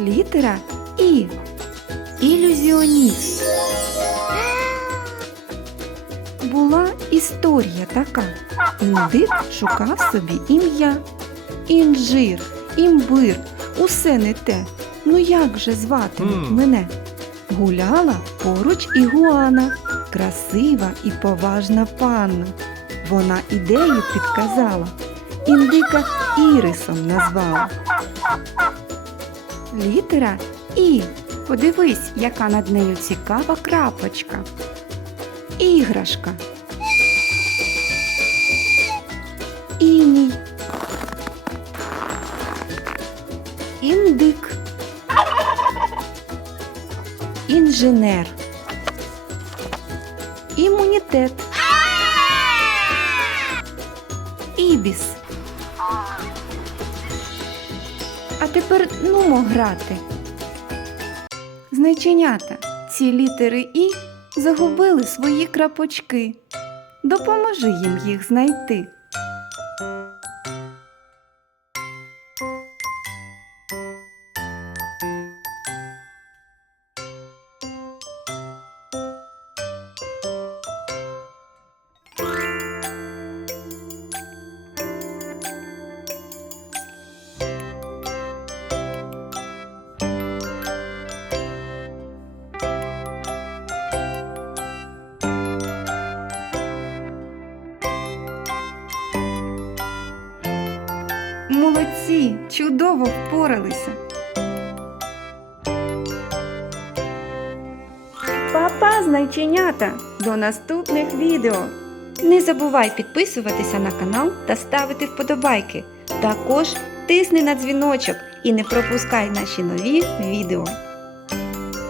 Літера І. Ілюзіоніст. Була історія така. Індик шукав собі ім'я. Інжир, імбир, усе не те. Ну як же зватимуть мене? Гуляла поруч ігуана, красива і поважна панна. Вона ідею підказала, індика ірисом назвала. Літера І. Подивись, яка над нею цікава крапочка. Іграшка. Іній. Індик. Інженер. Імунітет. Ібіс. А тепер нумо грати. Значенята, ці літери І загубили свої крапочки. Допоможи їм їх знайти. Молодці, чудово впоралися. Папа, знайченята! До наступних відео! Не забувай підписуватися на канал та ставити вподобайки. Також тисни на дзвіночок і не пропускай наші нові відео.